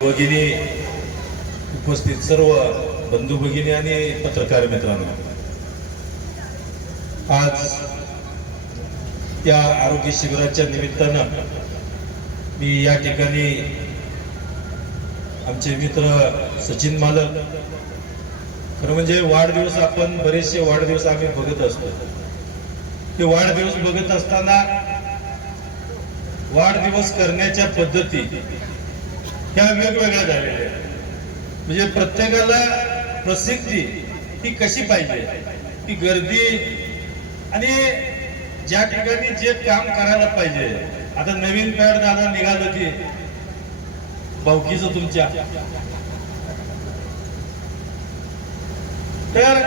भगिनी उपस्थित सर्व बंधू भगिनी आणि पत्रकार मित्रांनो आज त्या आरोग्य शिबिराच्या निमित्तानं मी या ठिकाणी आमचे मित्र सचिन मालक खरं म्हणजे वाढदिवस आपण बरेचसे वाढदिवस आम्ही बघत असतो. ते वाढदिवस बघत असताना वाढदिवस करण्याच्या पद्धती ह्या वेगवेगळ्या झालेल्या आहेत. म्हणजे प्रत्येकाला प्रसिद्धी ही कशी पाहिजे? ती गर्दी आणि ज्या ठिकाणी जे काम करायला पाहिजे. आता नवीन पॅड दादा निघालं की भाऊकीचं तुमच्या. तर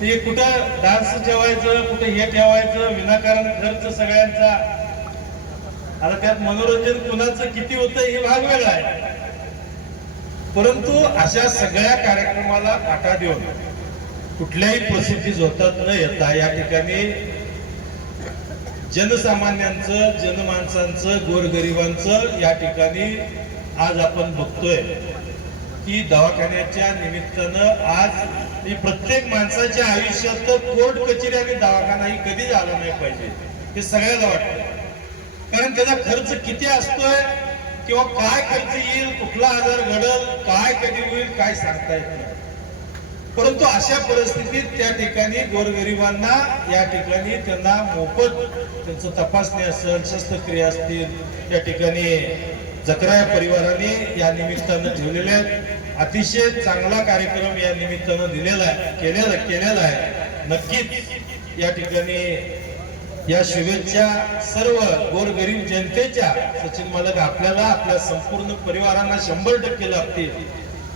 ते कुठं डान्स ठेवायचं कुठं हे ठेवायचं विनाकारण खर्च सगळ्यांचा आता त्यात मनोरंजन कुणाचं किती होतं हे भाग वेगळा आहे. परंतु अशा सगळ्या कार्यक्रमाला फाटा देऊन कुठल्याही प्रसिद्धी झोतात न येता या ठिकाणी जनसामान्यांचं जनमानसांचं गोरगरिबांचं या ठिकाणी आज आपण बघतोय की दवाखान्याच्या निमित्तानं आज ही प्रत्येक माणसाच्या आयुष्यात कोर्ट कचेरी आणि दवाखाना ही कधी झाला नाही पाहिजे हे सगळ्याला वाटतं. कारण त्याचा खर्च किती असतोय किंवा काय खर्च येईल कुठला आजार घडल काय कधी होईल काय सांगता येत नाही. परंतु अशा परिस्थितीत त्या ठिकाणी गोरगरिबांना या ठिकाणी त्यांना मोफत त्यांचं तपासणी असेल शस्त्रक्रिया असतील त्या ठिकाणी जत्रा या परिवाराने या निमित्तानं ठेवलेले आहेत. अतिशय चांगला कार्यक्रम या निमित्तानं दिलेला आहे केलेला केलेला आहे. नक्कीच या ठिकाणी या शुभेच्छा सर्व गोरगरीब जनतेच्या. सचिन मालक आपल्याला आपल्या संपूर्ण परिवारांना शंभर टक्के लाभतील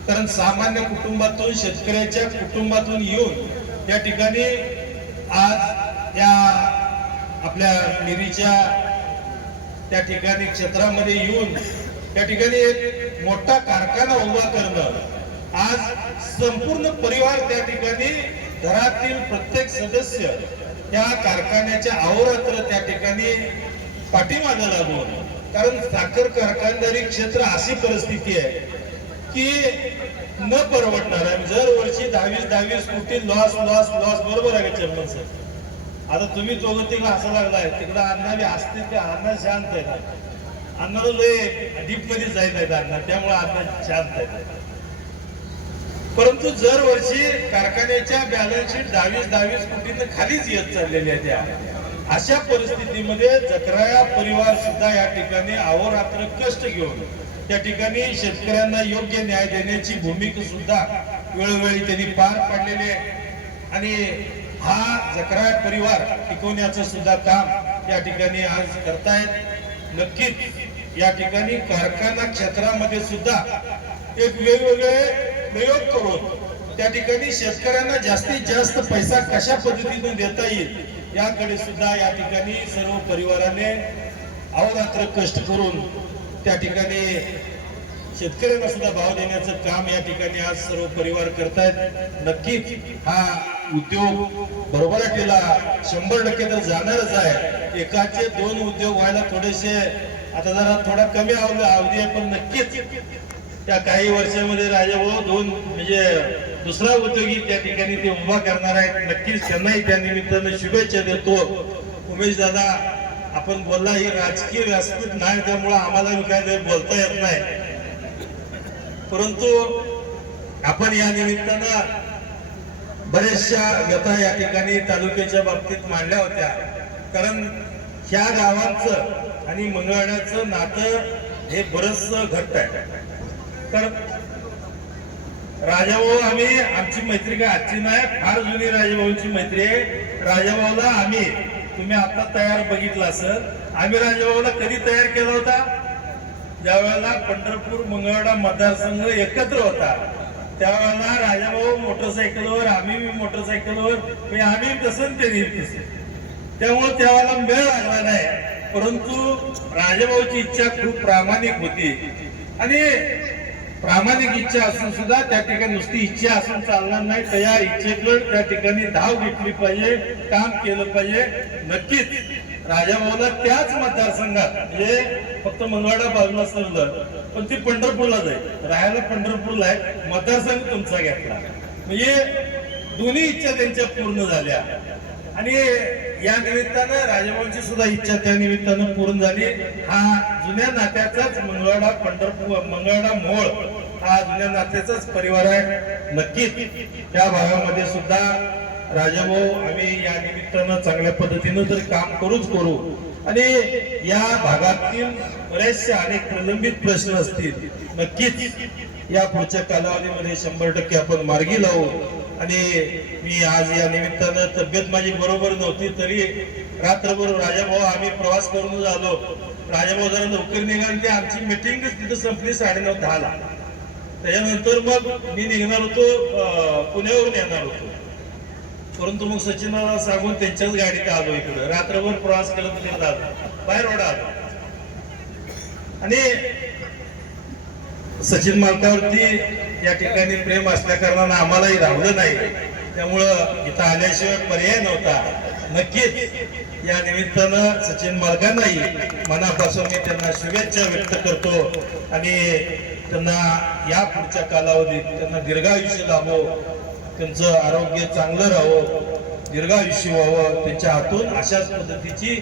कारण सामान्य कुटुंबातून शेतकऱ्याच्या कुटुंबातून येऊन या ठिकाणी आज या आपल्या मिरीच्या त्या ठिकाणी क्षेत्रामध्ये येऊन त्या ठिकाणी एक मोठा कारखाना उभा करणं. आज संपूर्ण परिवार त्या ठिकाणी घरातील प्रत्येक सदस्य त्या कारखान्याच्या अहोरात्र त्या ठिकाणी पाठीमागे लागून कारण साखर कारखानदारी क्षेत्र अशी परिस्थिती आहे की न परवडणार आहे जर वर्षी दहावीस दहावीस कोटी लॉस लॉस लॉस बरोबर आहे का चेअरमन सर आता तुम्ही दोघं तिकडं असं लागलाय तिकडं अण्णा बी ते अण्णा शांत आहे अण्णाला लय डीपमध्ये जायला आहेत अण्णा त्यामुळे अण्णा शांत आहे परंतु जर वर्षी कारखान्याच्या बॅलन्स शीट दहावीस दहावीस कोटीनं खालीच येत चाललेल्या त्या. अशा परिस्थितीमध्ये जकराया परिवार सुद्धा या ठिकाणी अहोरात्र कष्ट घेऊन त्या ठिकाणी शेतकऱ्यांना योग्य न्याय देण्याची भूमिका सुद्धा वेळोवेळी त्यांनी पार पाडलेली आहे. आणि हा जकराया परिवार टिकवण्याचं सुद्धा काम या ठिकाणी आज करतायत. नक्कीच या ठिकाणी कारखाना क्षेत्रामध्ये सुद्धा एक वेगवेगळे प्रयोग करून त्या ठिकाणी शेतकऱ्यांना जास्तीत जास्त पैसा कशा पद्धतीने देता येईल याकडे सुद्धा या ठिकाणी सर्व परिवाराने अहोरात्र कष्ट करून त्या ठिकाणी शेतकऱ्यांना सुद्धा भाव देण्याचं काम या ठिकाणी आज सर्व परिवार करतायत. नक्कीच हा उद्योग बरोबराटीला शंभर टक्के तर जाणारच आहे. एकाचे दोन उद्योग व्हायला थोडेसे आता जरा थोडा कमी अवधी अवधी आहे पण नक्कीच त्या काही वर्षामध्ये राजाभाऊ दोन म्हणजे दुसरा उद्योगी त्या ठिकाणी ते उभा करणार आहेत. नक्कीच त्यांनाही त्या निमित्तानं शुभेच्छा देतो. उमेश दादा आपण बोलला ही राजकीय व्यासपीठ नाही त्यामुळं आम्हाला काय बोलता येत नाही. परंतु आपण या निमित्तानं बऱ्याचशा व्यथा या ठिकाणी तालुक्याच्या बाबतीत मांडल्या होत्या. कारण ह्या गावाचं आणि मंगळण्याचं नातं हे बरंच घट्ट आहे. तर राजाभाऊ आम्ही आमची मैत्री काय आजची नाही फार जुनी राजाभाऊची मैत्री आहे. राजाभाऊला आम्ही तुम्ही आता तयार बघितला सर आम्ही राजाभाऊला कधी तयार केला होता? ज्यावेळेला पंढरपूर मंगळवाडा मतदारसंघ एकत्र होता. त्यावेळेला राजाभाऊ मोटरसायकलवर आम्ही बी मोटरसायकलवर म्हणजे आम्ही तसं ते त्यामुळे त्यावेळेला मेळ लागला नाही. परंतु राजाभाऊची इच्छा खूप प्रामाणिक होती. आणि प्रामाणिक इच्छा असून सुद्धा त्या ठिकाणी नुसती इच्छा असून चालणार नाही. तर या इच्छेकडे त्या ठिकाणी धाव घेतली पाहिजे काम केलं पाहिजे. नक्कीच राजाभाऊला त्याच मतदारसंघात म्हणजे फक्त मंगळवाडा बाजूला सरलं पण ती पंढरपूरला जाईल. राहायला पंढरपूरला आहे मतदारसंघ तुमचा घेतला. म्हणजे दोन्ही इच्छा त्यांच्या पूर्ण झाल्या. आणि या निमित्तानं राजभवनची सुद्धा इच्छा त्या निमित्तानं पूर्ण झाली. हा जुन्या नात्याचाच मंगळवाडा पंढरपूर मंगळवाडा मोळ हा जुन्या नात्याचाच परिवार आहे. नक्कीच त्या भागामध्ये सुद्धा राजाभाऊ आम्ही या निमित्तानं चांगल्या पद्धतीनं तर काम करूच करू आणि या भागातील बरेचसे अनेक प्रलंबित प्रश्न असतील नक्कीच या पुढच्या कालावधीमध्ये शंभर टक्के आपण मार्गी लावू. आणि मी आज या निमित्तानं तब्येत माझी बरोबर नव्हती तरी रात्रभर राजाभाऊ आम्ही प्रवास करून आलो. राजाभाऊ जरा लवकर निघाल ते आमची मिटिंग तिथं संपली साडेनऊ दहाला. त्याच्यानंतर मग मी निघणार होतो पुण्यावरून येणार होतो. परंतु मग सचिनला सांगून त्यांच्याच गाडीत आलो इकडं. रात्रभर प्रवास करत करत बाहेर ओढा आलो. आणि सचिन मालकावरती या ठिकाणी प्रेम असल्या कारणानं आम्हालाही राहलं नाही. त्यामुळं इथं आल्याशिवाय पर्याय नव्हता. नक्कीच या निमित्तानं सचिन मालकांनाही मनापासून मी त्यांना शुभेच्छा व्यक्त करतो आणि त्यांना या पुढच्या कालावधीत त्यांना दीर्घायुष्य लाभो त्यांचं आरोग्य चांगलं राहावं दीर्घायुष्य व्हावं त्यांच्या हातून अशाच पद्धतीची